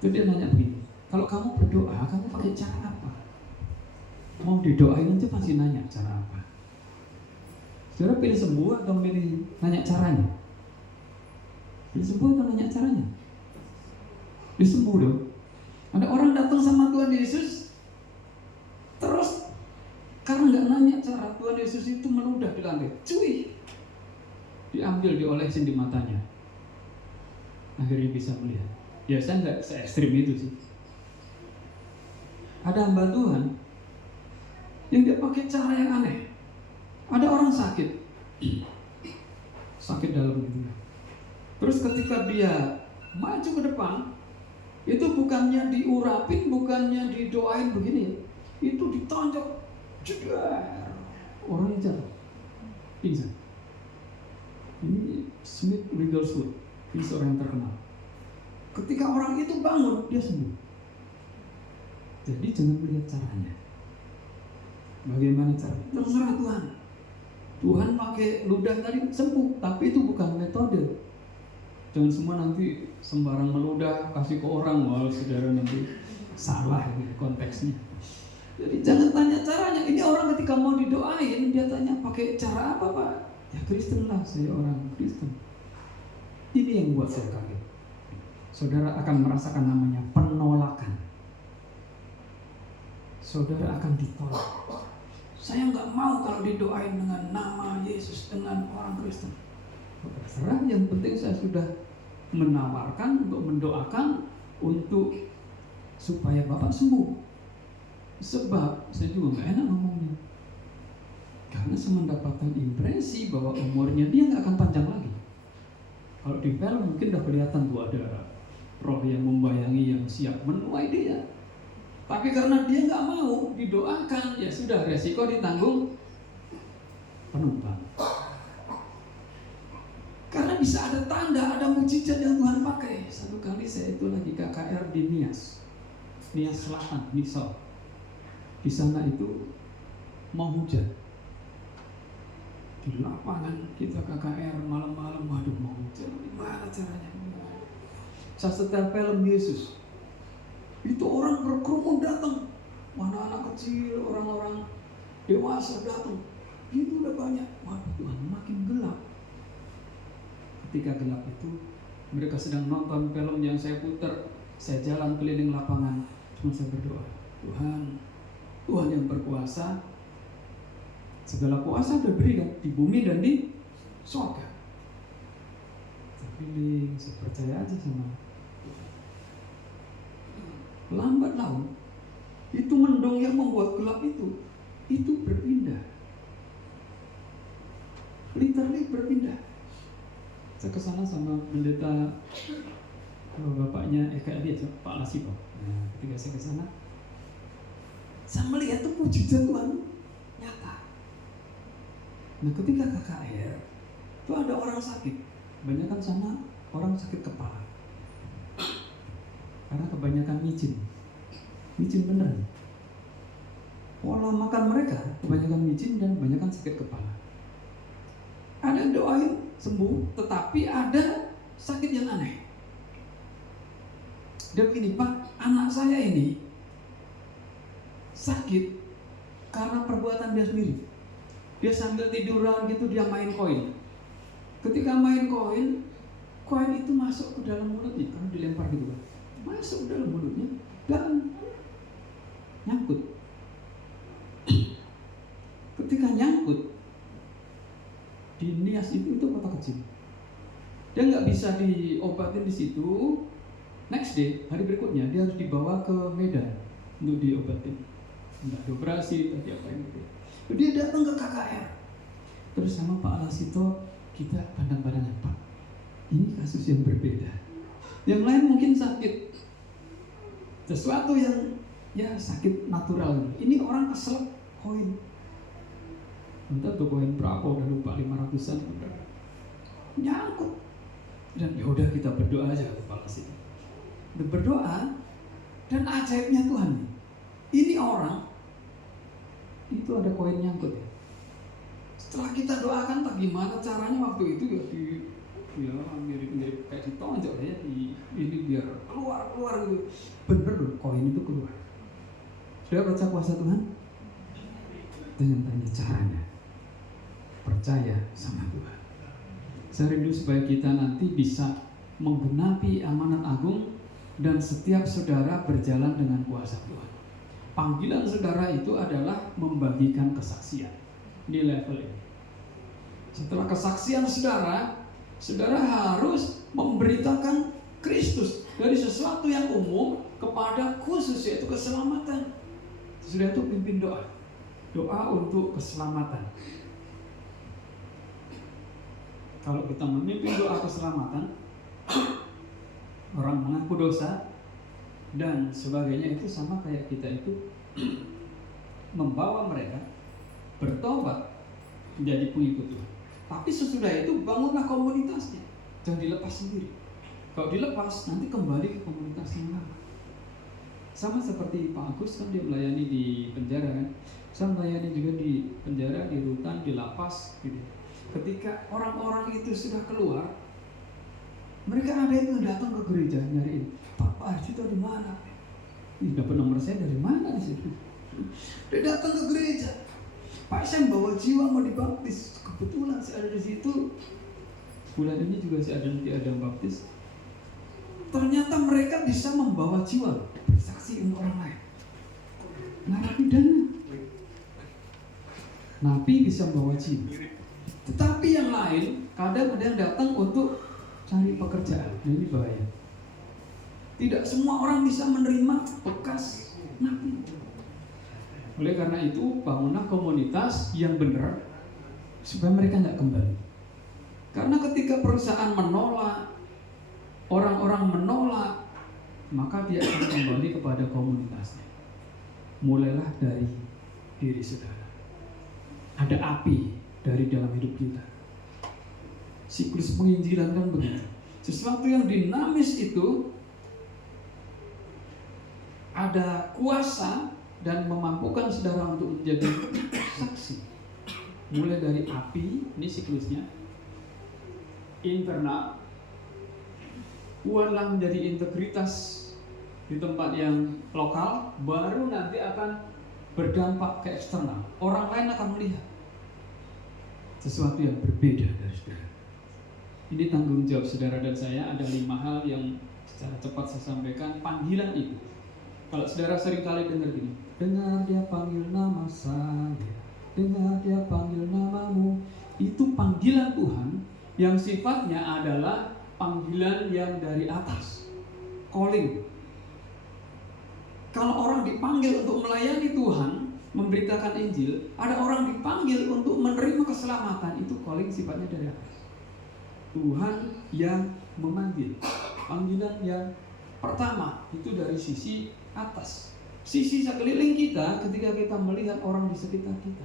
Terus dia nanya begini, kalau kamu berdoa, kamu pakai cara apa? Mau didoain aja pasti nanya cara apa. Saudara pilih sembuh atau pilih nanya caranya? Pilih sembuh atau nanya caranya? Pilih sembuh dong. Ada orang datang sama Tuhan Yesus, terus karena nggak nanya cara, Tuhan Yesus itu meludah di lantai, cuy, diambil, diolesin di matanya, akhirnya bisa melihat. Ya saya nggak se-ekstrim itu sih. Ada hamba Tuhan yang dia pakai cara yang aneh. Ada orang sakit dalam gitu. Terus ketika dia maju ke depan, itu bukannya diurapin, bukannya didoain begini, itu ditonjok, jedar, orang jatuh, pingsan. Ini Smith Wigglesworth, ini seorang yang terkenal. Ketika orang itu bangun, dia sembuh. Jadi jangan melihat caranya. Bagaimana caranya? Terserah Tuhan. Tuhan pakai ludah tadi sembuh, tapi itu bukan metode. Jangan semua nanti sembarang meludah kasih ke orang, wah saudara nanti salah ini konteksnya. Jadi jangan tanya caranya. Ini orang ketika mau didoain, dia tanya pakai cara apa Pak? Ya Kristen lah, saya orang Kristen. Ini yang buat saya kaget. Saudara akan merasakan namanya penolakan. Saudara akan ditolak. Saya nggak mau kalau didoain dengan nama Yesus, dengan orang Kristen. Terserah, yang penting saya sudah menawarkan untuk mendoakan untuk supaya Bapak sembuh. Sebab saya juga nggak enak ngomongnya, karena saya mendapatkan impresi bahwa umurnya dia nggak akan panjang lagi. Kalau di film mungkin udah kelihatan tuh ada roh yang membayangi yang siap menuai dia. Tapi karena dia nggak mau didoakan, ya sudah, resiko ditanggung penumpang. Karena bisa ada tanda, ada mujizat yang Tuhan pakai. Satu kali saya itu lagi KKR di Nias Selatan, Nisau. Di sana itu mau hujan. Di lapangan kita KKR malam-malam, waduh mau hujan. Gimana caranya? Saya setel film Yesus. Itu orang berkerumun datang, mana anak kecil, orang-orang dewasa datang. Itu udah banyak. Waduh Tuhan, makin gelap. Ketika gelap itu, mereka sedang nonton film yang saya putar. Saya jalan keliling lapangan, cuma saya berdoa, Tuhan yang berkuasa, segala kuasa sudah berikan di bumi dan di surga. Tapi saya percaya aja sama Tuhan. Lambat laun, itu mendung yang membuat gelap itu berpindah. Literally berpindah. Saya kesana sama pendeta bapaknya Eka Elias, Pak Lasipo. Nah, ketika saya kesana, saya melihat itu mujizat Tuhan nyata. Nah, ketika KKR itu ada orang sakit, kebanyakan sana orang sakit kepala. Karena kebanyakan micin beneran. Pola makan mereka kebanyakan micin dan kebanyakan sakit kepala. Ada yang doain sembuh, tetapi ada sakit yang aneh. Dia begini, Pak, anak saya ini sakit karena perbuatan dia sendiri. Dia sambil tiduran gitu, dia main koin. Ketika main koin itu masuk ke dalam mulutnya, karena dilempar gitu kan. Masuk ke dalam mulutnya dan nyangkut. ketika nyangkut di Nias itu kota kecil, dia nggak bisa diobatin di situ. Next day, hari berikutnya dia harus dibawa ke Medan untuk diobatin, entah dioperasi tadi apa gitu. Dia datang ke KKR, terus sama Pak Alasito kita pandang-pandangan, Pak, ini kasus yang berbeda. Yang lain mungkin sakit, sesuatu yang ya sakit natural. Ini orang keselak koin, entah tuh koin berapa, udah lupa, 500-an nyangkut. Dan yaudah kita berdoa aja ke Pak Alasito. Berdoa, dan ajaibnya Tuhan, ini orang itu ada koin nyangkut ya. Setelah kita doakan, tak gimana caranya waktu itu ya mirip-mirip kayak ditonjok ya, ini biar keluar gitu. Bener loh, koin itu keluar. Sudah baca kuasa Tuhan? Jangan tanya caranya, percaya sama Tuhan. Saya rindu supaya kita nanti bisa menggenapi amanat agung dan setiap saudara berjalan dengan kuasa Tuhan. Panggilan saudara itu adalah membagikan kesaksian. Ini level ini. Setelah kesaksian saudara harus memberitakan Kristus dari sesuatu yang umum kepada khusus, yaitu keselamatan. Sudah itu pimpin doa untuk keselamatan. Kalau kita memimpin doa keselamatan, orang mengaku dosa dan sebagainya, itu sama kayak kita itu membawa mereka bertobat menjadi pengikut Tuhan. Tapi sesudah itu bangunlah komunitasnya, jangan dilepas sendiri. Kalau dilepas nanti kembali ke komunitas yang lama. Sama seperti Pak Agus kan, dia melayani di penjara kan. Saya melayani juga di penjara, di rutan, di lapas gitu. Ketika orang-orang itu sudah keluar, mereka ada yang datang ke gereja nyariin, Pak Arsito di mana? Ini dapat nomor saya dari mana sih? Dia datang ke gereja, Pak, saya bawa jiwa mau dibaptis. Kebetulan saya ada di situ. Bulan ini juga saya ada di Adam Baptis. Ternyata mereka bisa membawa jiwa, bersaksi untuk orang lain. Narapidana, napi bisa membawa jiwa. Tetapi yang lain, kadang ada yang datang untuk cari pekerjaan. Nah, ini bahaya. Tidak semua orang bisa menerima bekas napi. Oleh karena itu, bangunlah komunitas yang benar supaya mereka nggak kembali. Karena ketika perusahaan menolak, orang-orang menolak, maka dia akan kembali kepada komunitasnya. Mulailah dari diri saudara. Ada api dari dalam hidup kita. Siklus penginjilan kan begitu. Sesuatu yang dinamis itu ada kuasa dan memampukan saudara untuk menjadi saksi. Mulai dari api, ini siklusnya internal, kuatlah menjadi integritas di tempat yang lokal, baru nanti akan berdampak ke eksternal. Orang lain akan melihat sesuatu yang berbeda dari saudara. Ini tanggung jawab saudara dan saya. Ada 5 hal yang secara cepat saya sampaikan. Panggilan itu, kalau saudara seringkali dengar gini, dengar dia panggil nama saya, dengar dia panggil namamu. Itu panggilan Tuhan yang sifatnya adalah panggilan yang dari atas, calling. Kalau orang dipanggil untuk melayani Tuhan, memberitakan Injil, ada orang dipanggil untuk menerima keselamatan, itu calling sifatnya dari atas. Tuhan yang memanggil. Panggilan yang pertama itu dari sisi atas. Sisi sekeliling kita, ketika kita melihat orang di sekitar kita,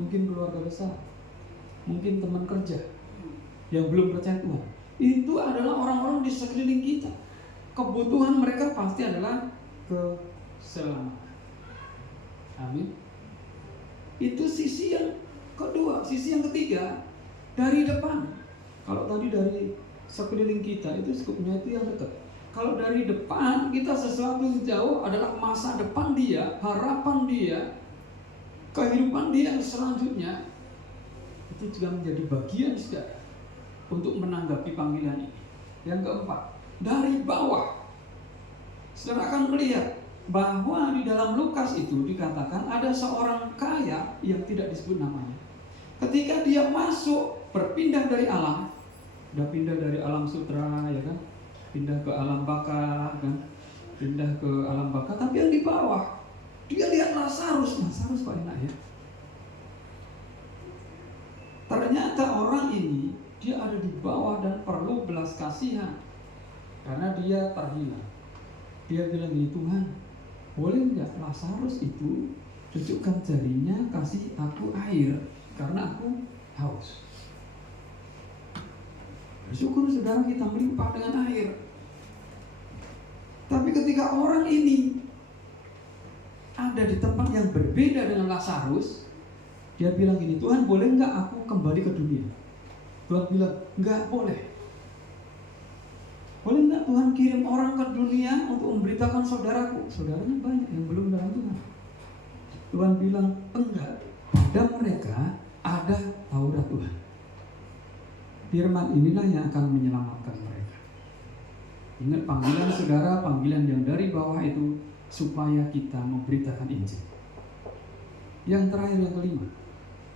mungkin keluarga besar, mungkin teman kerja yang belum percaya Tuhan, itu adalah orang-orang di sekeliling kita. Kebutuhan mereka pasti adalah keselamatan. Amin. Itu sisi yang kedua. Sisi yang ketiga, dari depan. Kalau tadi dari sekeliling kita, itu skupnya itu yang dekat. Kalau dari depan, kita sesuatu yang jauh adalah masa depan dia, harapan dia, kehidupan dia yang selanjutnya. Itu juga menjadi bagian saudara untuk menanggapi panggilan ini. Yang keempat, dari bawah, saudara akan melihat bahwa di dalam Lukas itu dikatakan ada seorang kaya yang tidak disebut namanya. Ketika dia masuk, berpindah dari alam, udah pindah dari alam sutra, ya kan, pindah ke alam baka, kan, pindah ke alam baka, tapi yang di bawah dia lihat Lazarus kok enak ya. Ternyata orang ini dia ada di bawah dan perlu belas kasihan karena dia terhina. Dia bilang gini, Tuhan, boleh nggak Lazarus itu tunjukkan jarinya, kasih aku air karena aku haus. Bersyukur saudara kita melimpah dengan air. Tapi ketika orang ini ada di tempat yang berbeda dengan Lazarus, dia bilang gini, Tuhan boleh nggak aku kembali ke dunia? Tuhan bilang, nggak boleh. Boleh nggak Tuhan kirim orang ke dunia untuk memberitakan saudaraku? Saudaranya banyak yang belum dalam Tuhan. Tuhan bilang, enggak. Pada mereka ada Taurat Tuhan. Firman inilah yang akan menyelamatkan mereka. Ingat panggilan saudara, panggilan yang dari bawah itu supaya kita memberitakan Injil. Yang terakhir, yang kelima,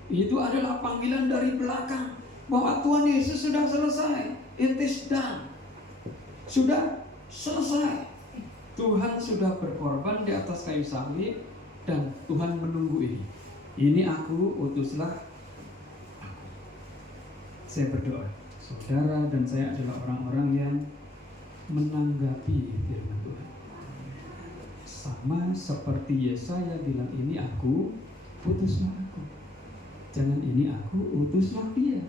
itu adalah panggilan dari belakang bahwa Tuhan Yesus sudah selesai. It is done. Sudah selesai. Tuhan sudah berkorban di atas kayu salib dan Tuhan menunggu ini. Ini aku, utuslah aku. Saya berdoa, saudara dan saya adalah orang-orang yang menanggapi firman Tuhan. Sama seperti Yesaya bilang, ini aku, utuslah aku. Jangan ini aku, utuslah dia.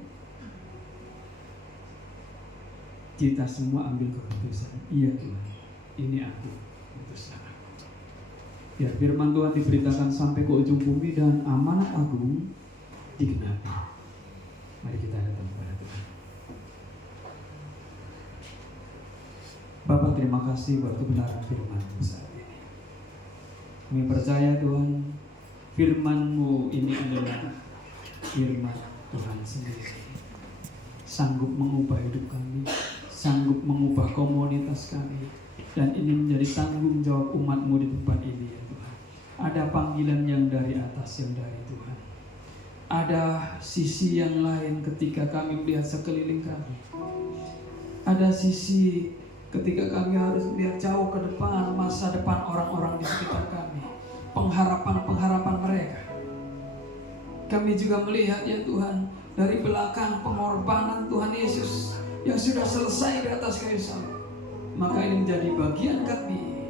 Kita semua ambil keputusan. Iya Tuhan, ini aku, utuslah aku. Biar firman Tuhan diberitakan sampai ke ujung bumi dan amanat agung digenapi. Mari kita datang kepada Tuhan. Bapak, terima kasih buat kebenaran firman-Mu saat ini. Kami percaya Tuhan, firman-Mu ini adalah firman Tuhan sendiri. Sanggup mengubah hidup kami, sanggup mengubah komunitas kami, dan ini menjadi tanggung jawab umat-Mu di tempat ini ya Tuhan. Ada panggilan yang dari atas, yang dari Tuhan. Ada sisi yang lain ketika kami melihat sekeliling kami. Ada sisi ketika kami harus melihat jauh ke depan, masa depan orang-orang di sekitar kami, pengharapan-pengharapan mereka. Kami juga melihat ya Tuhan, dari belakang pengorbanan Tuhan Yesus yang sudah selesai di atas kayu salib. Maka ini menjadi bagian kami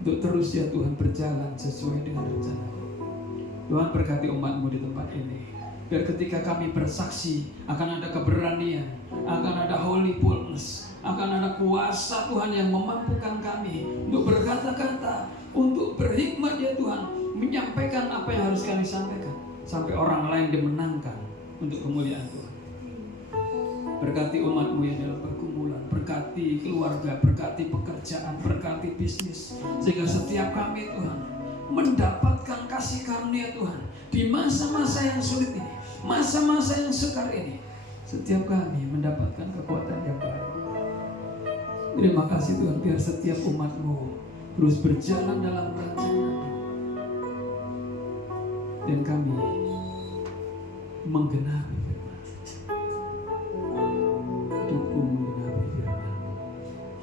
untuk terus ya Tuhan berjalan sesuai dengan rencana. Tuhan berkati umat-Mu di tempat ini. Biar ketika kami bersaksi akan ada keberanian, akan ada holy boldness, akan ada kuasa Tuhan yang memampukan kami untuk berkata-kata, untuk berhikmat ya Tuhan, menyampaikan apa yang harus kami sampaikan, sampai orang lain dimenangkan untuk kemuliaan Tuhan. Berkati umat-Mu yang dalam pergumulan, berkati keluarga, berkati pekerjaan, berkati bisnis, sehingga setiap kami Tuhan mendapatkan kasih karunia Tuhan di masa-masa yang sulit ini, masa-masa yang sukar ini. Setiap kami mendapatkan kekuatan yang baru. Terima kasih Tuhan, biar setiap umat-Mu terus berjalan dalam rencana-Mu, dan kami menggenapi firman. Hidupku menggenapi firman.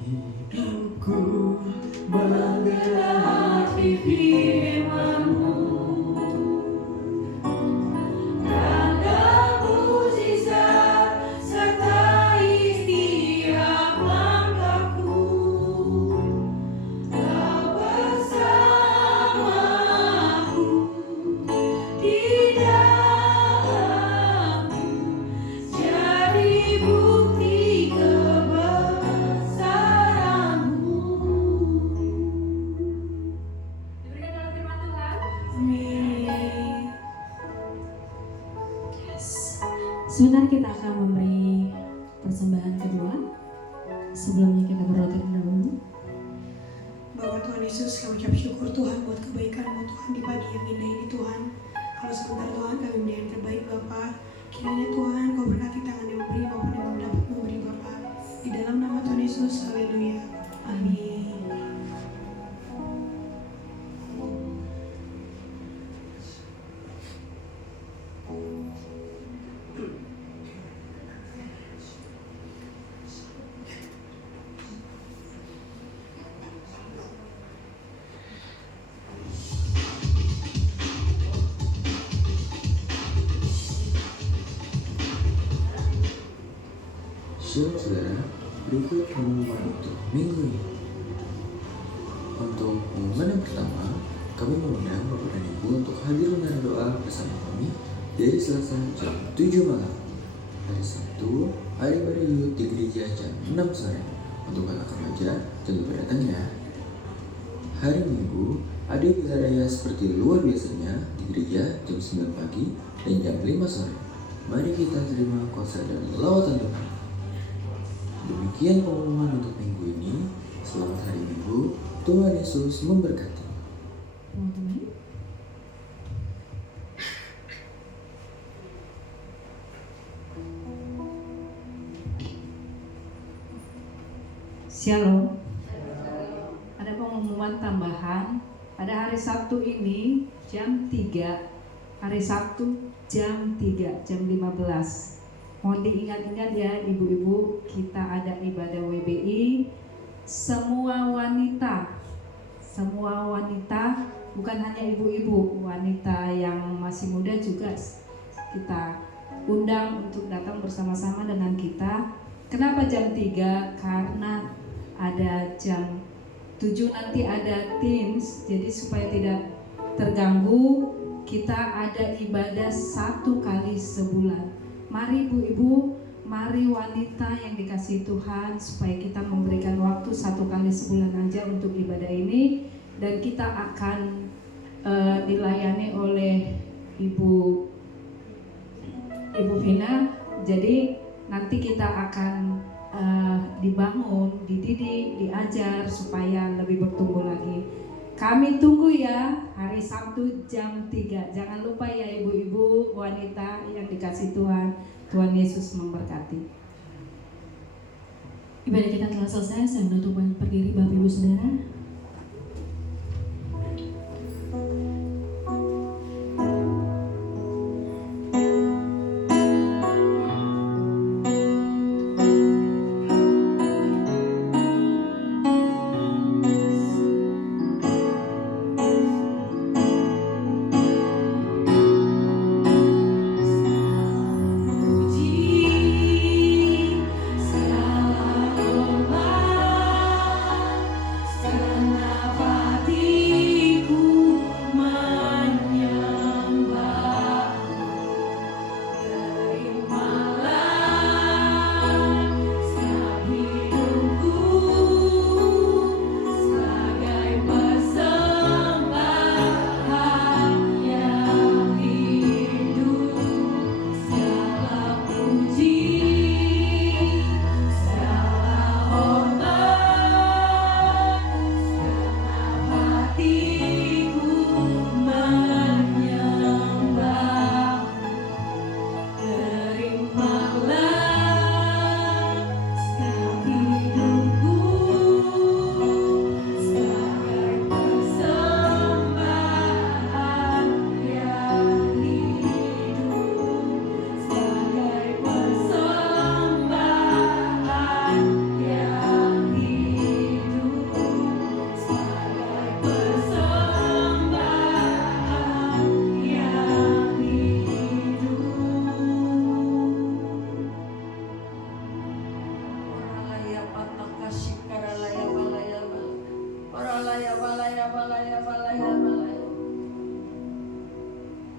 Hidupku menggenapi firman-Mu. Sebentar kita akan memberi persembahan kedua. Sebelumnya kita berdoa terlebih dahulu. Bapak Tuhan Yesus, kami ucap syukur Tuhan buat kebaikan-Mu Tuhan di pagi yang indah ini Tuhan. Kalau sebentar Tuhan kami menjadi yang terbaik Bapak. Kiranya Tuhan Kau berkati tangan yang memberi maupun yang mendapat memberi Bapak. Di dalam nama Tuhan Yesus, haleluya. Amin. Shalom saudara, berikut pengumuman untuk minggu ini. Untuk pengumuman yang pertama, kami mengundang Bapak dan Ibu untuk hadir menara doa bersama kami dari Selasa jam 7 malam. Hari Sabtu, hari ibadah Yud di gereja jam 6 sore. Untuk anak remaja, jangan lupa datang ya. Hari Minggu, ada ibadah raya seperti luar biasanya di gereja jam 9 pagi dan jam 5 sore. Mari kita terima kuasa dan lawatan Tuhan. Demikian pengumuman untuk minggu ini. Selamat hari Minggu. Tuhan Yesus memberkati. Teman-teman, Shalom. Ada pengumuman tambahan pada hari Sabtu ini jam 3. Hari Sabtu jam 3, jam 15. Mohon diingat-ingat ya ibu-ibu, kita ada ibadah WBI. Semua wanita, bukan hanya ibu-ibu, wanita yang masih muda juga kita undang untuk datang bersama-sama dengan kita. Kenapa jam 3? Karena ada jam 7 nanti ada Teams, jadi supaya tidak terganggu, kita ada ibadah 1 kali sebulan. Mari ibu-ibu, mari wanita yang dikasihi Tuhan, supaya kita memberikan waktu 1 kali sebulan aja untuk ibadah ini. Dan kita akan dilayani oleh Ibu Vina. Jadi nanti kita akan dibangun, dididik, diajar supaya lebih bertumbuh lagi. Kami tunggu ya hari Sabtu jam 3. Jangan lupa ya ibu-ibu, wanita yang dikasih Tuhan. Tuhan Yesus memberkati. ibadah kita telah selesai. Saya menutup berdiri Bapak Ibu Saudara.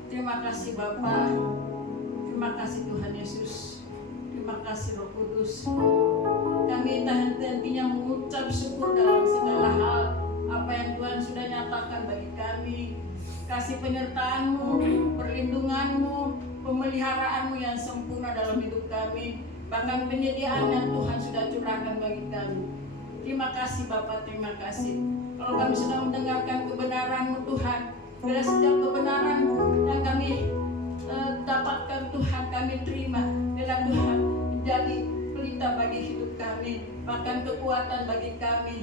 Terima kasih Bapa, terima kasih Tuhan Yesus, terima kasih Roh Kudus. Kami tak henti-hentinya mengucap syukur dalam segala hal apa yang Tuhan sudah nyatakan bagi kami. Kasih penyertaan-Mu, perlindungan-Mu, pemeliharaanmu yang sempurna dalam hidup kami, bahkan penyediaan yang Tuhan sudah curahkan bagi kami. Terima kasih Bapa, terima kasih. Kalau kami sudah mendengarkan kebenaran-Mu Tuhan, bila setiap kebenaran yang kami dapatkan Tuhan kami terima, bila Tuhan menjadi pelita bagi hidup kami, bahkan kekuatan bagi kami.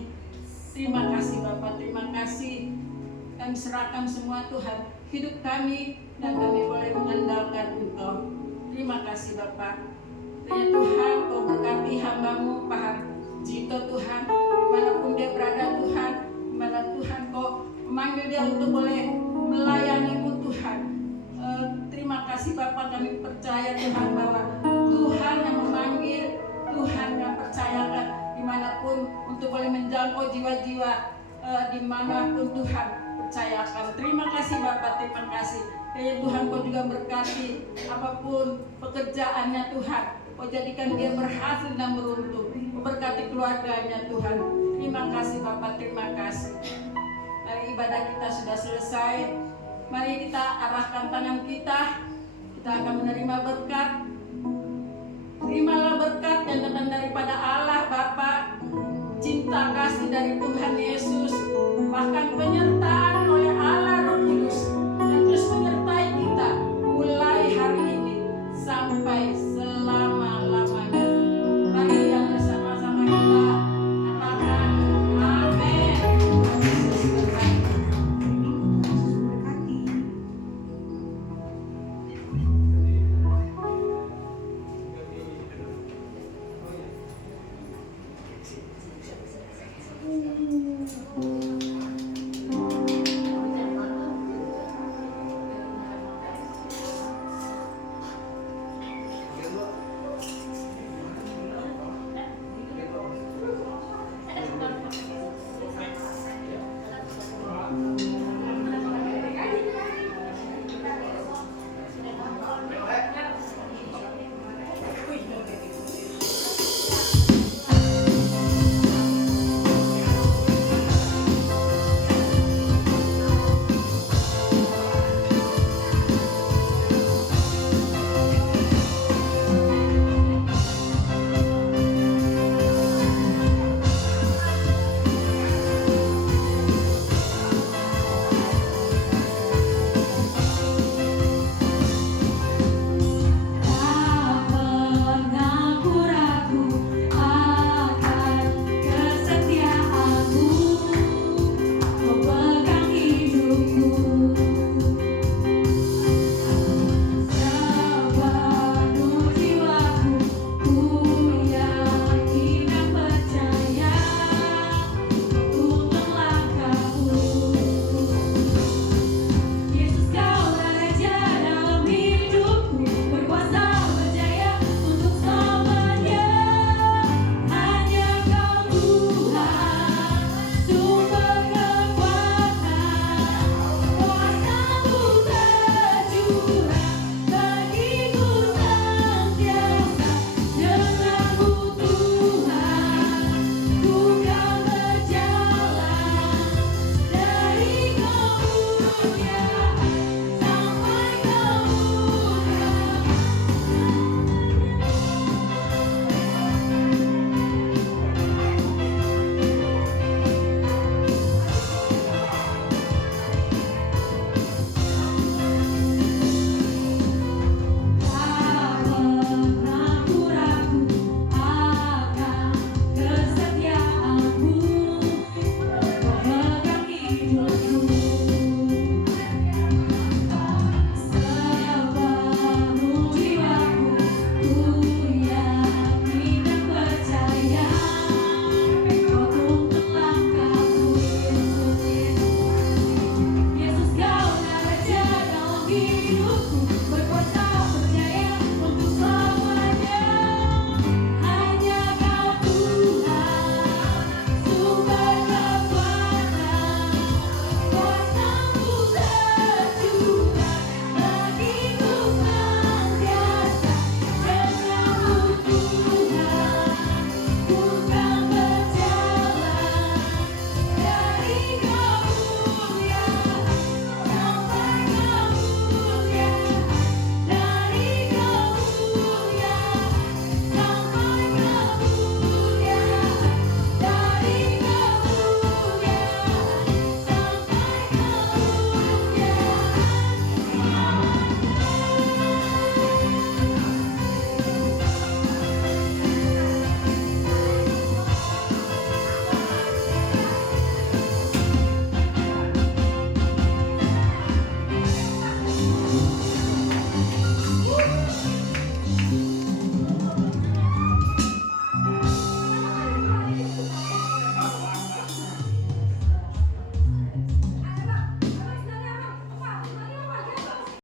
Terima kasih Bapa, terima kasih. Kami serahkan semua Tuhan, hidup kami, dan kami boleh mengandalkan Engkau. Terima kasih Bapa. Ya Tuhan, Kau berkati hamba-Mu Pak Jito Tuhan, dimanapun dia berada Tuhan, dimana Tuhan Kau memanggil dia untuk boleh melayani-Mu Tuhan. Terima kasih Bapa, kami percaya Tuhan bahwa Tuhan yang memanggil, Tuhan untuk boleh menjangkau jiwa-jiwa dimanapun Tuhan percayakan. Terima kasih Bapak, terima kasih. Ya Tuhan, Kau juga berkati apapun pekerjaannya Tuhan. Kau jadikan dia berhasil dan beruntung. Kau berkati keluarganya Tuhan. Terima kasih Bapak, terima kasih. Mari ibadah kita sudah selesai. Mari kita arahkan tangan kita. Kita akan menerima berkat. Terimalah berkat yang datang daripada Allah Bapa, cinta kasih dari Tuhan Yesus, bahkan penyertaan oleh Allah Roh Kudus yang terus menyertai kita mulai hari ini sampai selama-lamanya. Mari yang bersama-sama kita katakan amin. Yesus berkati. Berkati. Oh,